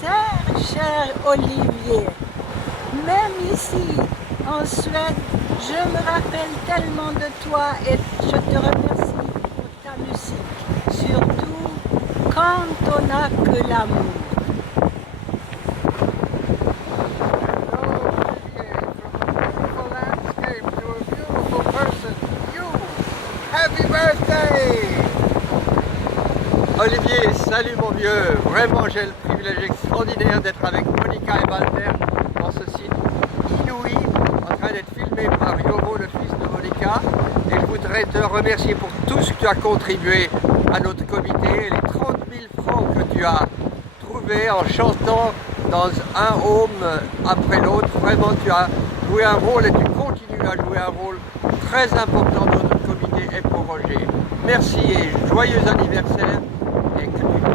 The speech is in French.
anniversaire, cher Olivier. Même ici, en Suède, je me rappelle tellement de toi et je te remercie pour ta musique. Surtout quand on n'a que l'amour. Happy birthday! Olivier, salut mon vieux! Vraiment, j'ai le privilège extraordinaire d'être avec Monica et Walter dans ce site inouï, en train d'être filmé par Yovo, le fils de Monica. Et je voudrais te remercier pour tout ce que tu as contribué à notre comité, et les 30 000 francs que tu as trouvés en chantant dans un home après l'autre. Vraiment, tu as joué un rôle et tu continues à jouer un rôle très important dans notre comité et pour Roger. Merci et joyeux anniversaire et que tu